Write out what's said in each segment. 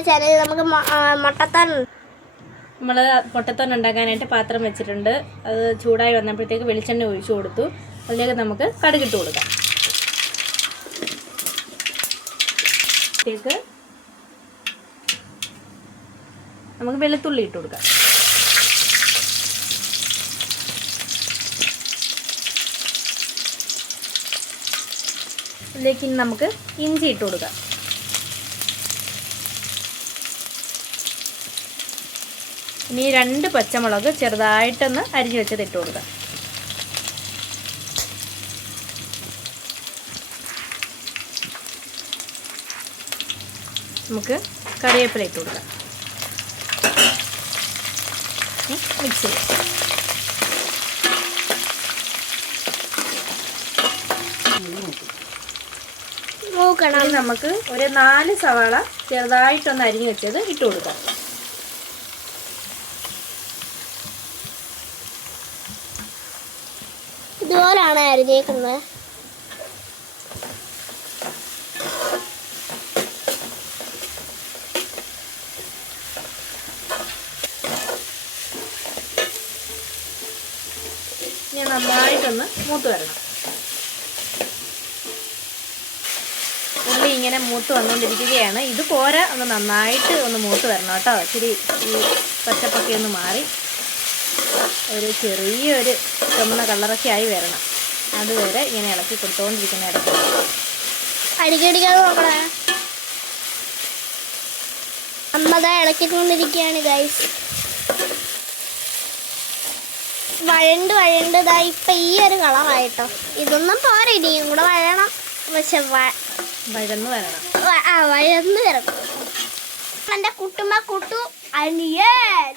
നമ്മുടെ ചാനലിൽ നമുക്ക് നമ്മൾ മുട്ടത്തോൻ ഉണ്ടാക്കാനായിട്ട് പാത്രം വെച്ചിട്ടുണ്ട്. അത് ചൂടായി വന്നപ്പോഴത്തേക്ക് വെളിച്ചെണ്ണ ഒഴിച്ചു കൊടുത്തു. അതിലേക്ക് നമുക്ക് കടുകിട്ട് കൊടുക്കാം. അതിലേക്ക് നമുക്ക് വെളുത്തുള്ളി ഇട്ട് കൊടുക്കാം. ഇതിലേക്ക് ഇനി നമുക്ക് ഇഞ്ചി ഇട്ട് കൊടുക്കാം. ഇനി 2 പച്ചമുളക് ചെറുതായിട്ടൊന്ന് അരിഞ്ഞു വെച്ചത് ഇട്ട് കൊടുക്കാം. നമുക്ക് കറിവേപ്പില ഇട്ട് കൊടുക്കാം. മിക്സ് ചെയ്യാം. നമുക്ക് ഒരു 4 സവാള ചെറുതായിട്ടൊന്ന് അരിഞ്ഞു വെച്ചത് ഇട്ട് കൊടുക്കാം. ഇതുപോലാണ് അരിഞ്ഞേക്കുന്നത്. ഇനി നന്നായിട്ടൊന്ന് മൂത്ത് വരണം. ഉള്ളി ഇങ്ങനെ മൂത്ത് വന്നുകൊണ്ടിരിക്കുകയാണ്. ഇത് പോരാ, ഒന്ന് നന്നായിട്ട് ഒന്ന് മൂത്ത് വരണം കേട്ടോ. ഇച്ചിരി ഈ പച്ചപ്പൊക്കെ ഒന്ന് മാറി ഒരു ചെറിയൊരു ചുമന്ന കളറൊക്കെ ആയി വരണം. അതുവരെ ഇങ്ങനെ ഇളക്കി കൊടുത്തുകൊണ്ടിരിക്കുന്ന ഇടയ്ക്ക് അടിക്കടിക്കാതെ നോക്കണേ. അമ്മത ഇളക്കിക്കൊണ്ടിരിക്കുകയാണ് ഗൈസ്. വഴണ്ട് ഇപ്പം ഈ ഒരു കളറായിട്ടോ. ഇതൊന്നും പോരാ, ഇനിയും കൂടെ വഴണം. പക്ഷെ വഴന്ന് വരണം. വഴന്ന് വരണം. എൻ്റെ കുട്ടു അനിയൻ.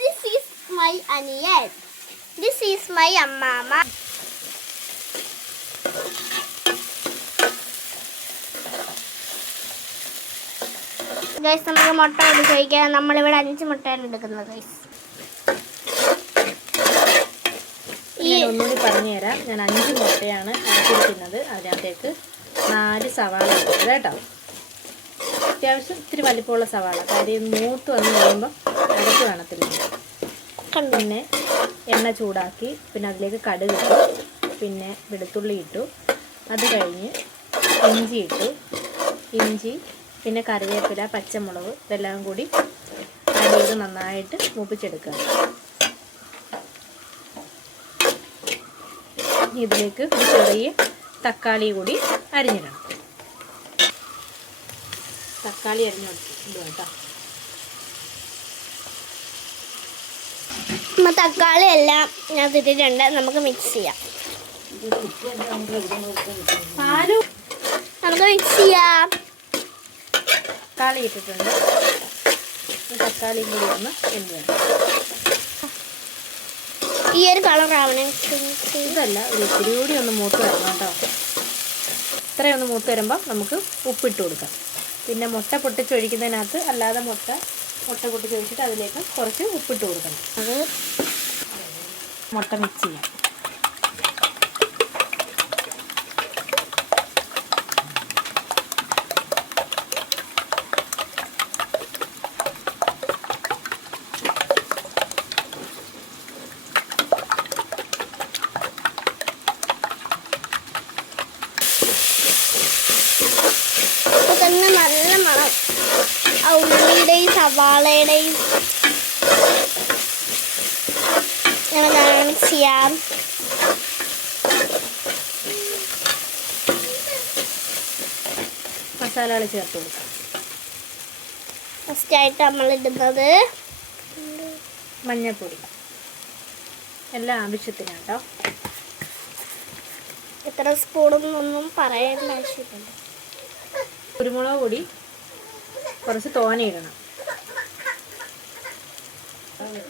ദിസ് ഈസ് മൈ അനിയൻ. ദിസ് ഈസ് മൈ അമ്മാമ്മ. ഗൈസ്, നമുക്ക് മുട്ട ചോദിക്കാൻ നമ്മളിവിടെ 5 മുട്ടയാണ് എടുക്കുന്നത് ഗൈസ്. ഒന്നുകൂടി പറഞ്ഞു തരാം. ഞാൻ 5 മുട്ടയാണ് എടുത്തിരിക്കുന്നത്. അതിനകത്തേക്ക് 4 സവാള ഇട്ടത് കേട്ടോ. അത്യാവശ്യം ഇത്തിരി വലിപ്പമുള്ള സവാള. കാര്യം മൂത്ത് വന്ന് കഴിയുമ്പോൾ അരക്ക് കാണത്തില്ല. പിന്നെ എണ്ണ ചൂടാക്കി, പിന്നെ അതിലേക്ക് കടുക് ഇട്ടു, പിന്നെ വെളുത്തുള്ളി ഇട്ടു. അത് കഴിഞ്ഞ് ഇഞ്ചി ഇട്ടു. ഇഞ്ചി പിന്നെ കറിവേപ്പില, പച്ചമുളക് ഇതെല്ലാം കൂടി ആഡ് ചെയ്ത് നന്നായിട്ട് മൂപ്പിച്ചെടുക്കുക. ഇതിലേക്ക് ഒരു ചെറിയ തക്കാളി കൂടി അരിഞ്ഞിടണം. തക്കാളി അരിഞ്ഞു ഇടുക കേട്ടോ. തക്കാളി എല്ലാം ഞാൻ ഇട്ടിട്ടുണ്ട്. നമുക്ക് മിക്സ് ചെയ്യാം. തക്കാളി ഇട്ടിട്ടുണ്ട്. തക്കാളിയും കൂടി ഒന്ന് എന്താണ് ഈ ഒരു കളറാവണേ. ഇതല്ല, ഒരു ഇത്തിരി കൂടി ഒന്ന് മൂത്ത് വരണം കേട്ടോ. ഇത്രയൊന്ന് മൂത്ത് വരുമ്പോൾ നമുക്ക് ഉപ്പിട്ട് കൊടുക്കാം. പിന്നെ മുട്ട പൊട്ടിച്ചൊഴിക്കുന്നതിനകത്ത് അല്ലാതെ മുട്ട പൊട്ടിച്ചൊഴിച്ചിട്ട് അതിലേക്ക് കുറച്ച് ഉപ്പിട്ട് കൊടുക്കണം. അത് മുട്ട മിക്സ് ചെയ്യാം. തന്നെ നല്ല മണം. ആ ഉള്ളിയുടെയും സവാളയുടെയും മിക്സ് ചെയ്യാം. മസാലകൾ ചേർത്ത് കൊടുക്കാം. ഫസ്റ്റായിട്ട് നമ്മൾ ഇടുന്നത് മഞ്ഞൾപ്പൊടി എല്ലാം ആവശ്യത്തിനാണ് കേട്ടോ. എത്ര സ്പൂണൊന്നും പറയേണ്ട ആവശ്യമില്ല. കുരുമുളക് പൊടി കുറച്ച് തോനെ ഇടണം.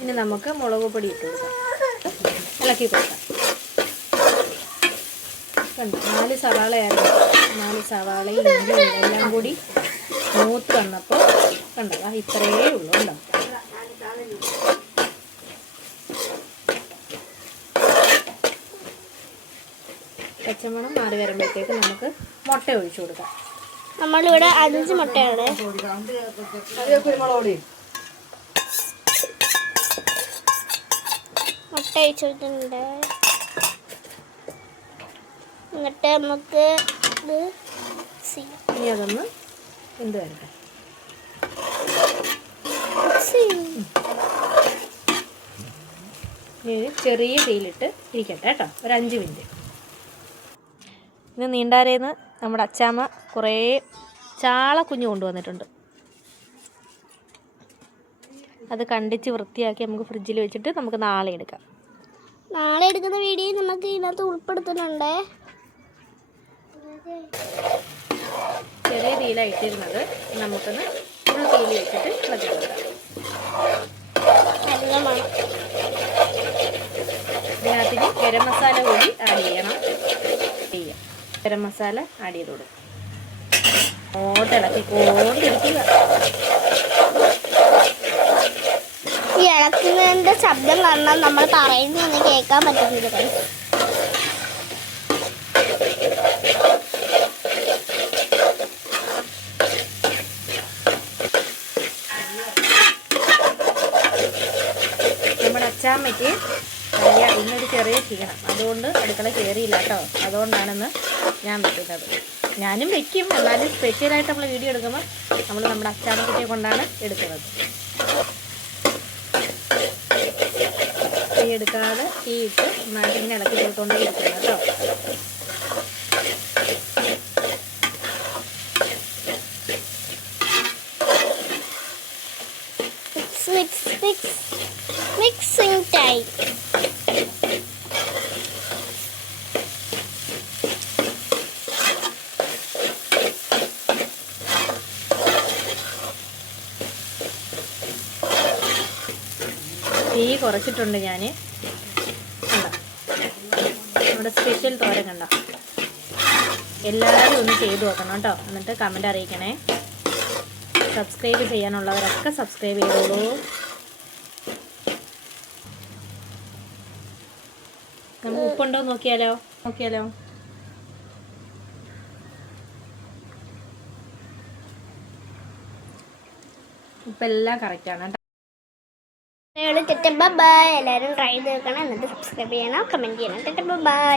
ഇനി നമുക്ക് മുളക് പൊടി ഇട്ട് കൊടുക്കാം. ഇളക്കി കൊടുക്കാം. കണ്ടോ, 4 സവാളയായിരുന്നു. 4 സവാളയും ഇഞ്ചിയും എല്ലാം കൂടി മൂത്ത് വന്നപ്പോൾ കണ്ടോ, ഇത്രയേ ഉള്ളൂ. കണ്ടോ, പച്ചമണം മാറി വരുമ്പോഴത്തേക്ക് നമുക്ക് മുട്ട ഒഴിച്ചു കൊടുക്കാം. നമ്മളിവിടെ 5 മുട്ടയാണ്. മുട്ട ഒഴിച്ചിട്ടുണ്ട്. എന്നിട്ട് നമുക്ക് ഇത് ഇനി അതൊന്ന് എന്ത് വരട്ടെ. ഇനി ഒരു ചെറിയ തീയിലിട്ട് ഇരിക്കട്ടെ കേട്ടോ, ഒരു 5 മിനിറ്റ്. ഇന്ന് നീണ്ടാരേന്ന് നമ്മുടെ അച്ചാമ്മ കുറേ ചാള കുഞ്ഞ് കൊണ്ടുവന്നിട്ടുണ്ട്. അത് കണ്ടിച്ച് വൃത്തിയാക്കി നമുക്ക് ഫ്രിഡ്ജിൽ വെച്ചിട്ട് നമുക്ക് നാളെ എടുക്കാം. നാളെ എടുക്കുന്ന വീഡിയോ നമുക്ക് ഇതിനകത്ത് ഉൾപ്പെടുത്തുന്നുണ്ട്. ചെറിയ തീയിലാണ് ഇട്ടിരുന്നത്, നമുക്കൊന്ന് ഫുൾ തീയിൽ വെച്ചിട്ട് ഇളക്കി കൊടുക്കാം. നല്ല മണം. ഇതിനകത്തിന് ഗരം മസാല കൂടി ആഡ് ചെയ്യാം. ഗരം മസാല ആഡ് ചെയ്ത് കൊടുക്കും. ഇളക്കിക്കൊണ്ടിരിക്കുക. ഈ ഇളക്കുന്നതിൻ്റെ ശബ്ദം കാരണം നമ്മൾ പറയുന്നതൊന്നും കേൾക്കാൻ പറ്റുന്നില്ല. നമ്മുടെ അച്ചാമ്മയ്ക്ക് ഇന്നൊരു ചെറിയ ക്ഷീണം, അതുകൊണ്ട് അടുക്കള കയറിയില്ല കേട്ടോ. അതുകൊണ്ടാണെന്ന് ഞാൻ വെക്കുന്നത്. ഞാനും വെക്കും, എന്നാലും സ്പെഷ്യലായിട്ട് നമ്മൾ വീഡിയോ എടുക്കുമ്പോൾ നമ്മൾ നമ്മുടെ അച്ചാമ്മക്കുട്ടിയെ കൊണ്ടാണ് എടുക്കുന്നത്. തീ എടുക്കാതെ തീ ഇട്ട് നാട്ടിങ്ങനെ ഇളക്കി കൊടുത്തോണ്ടേ ഇരിക്കുന്നത് കേട്ടോ. Mixing time. തീ കുറച്ചിട്ടുണ്ട് ഞാൻ. കണ്ടോ നമ്മുടെ സ്പെഷ്യൽ തോരൻ കണ്ടോ. എല്ലാവരും ഒന്ന് ചെയ്ത് നോക്കണം കേട്ടോ, എന്നിട്ട് കമൻറ്റ് അറിയിക്കണേ. സബ്സ്ക്രൈബ് ചെയ്യാനുള്ളവരൊക്കെ സബ്സ്ക്രൈബ് ചെയ്തോളൂ. നമുക്ക് ഉപ്പുണ്ടോ നോക്കിയാലോ. ഉപ്പെല്ലാം കറക്റ്റാണ് കേട്ടോ. ബൈ. എല്ലാവരും ട്രൈ ചെയ്ത് നോക്കണം, എന്നിട്ട് സബ്സ്ക്രൈബ് ചെയ്യണം, കമൻറ്റ് ചെയ്യണം. ബൈ.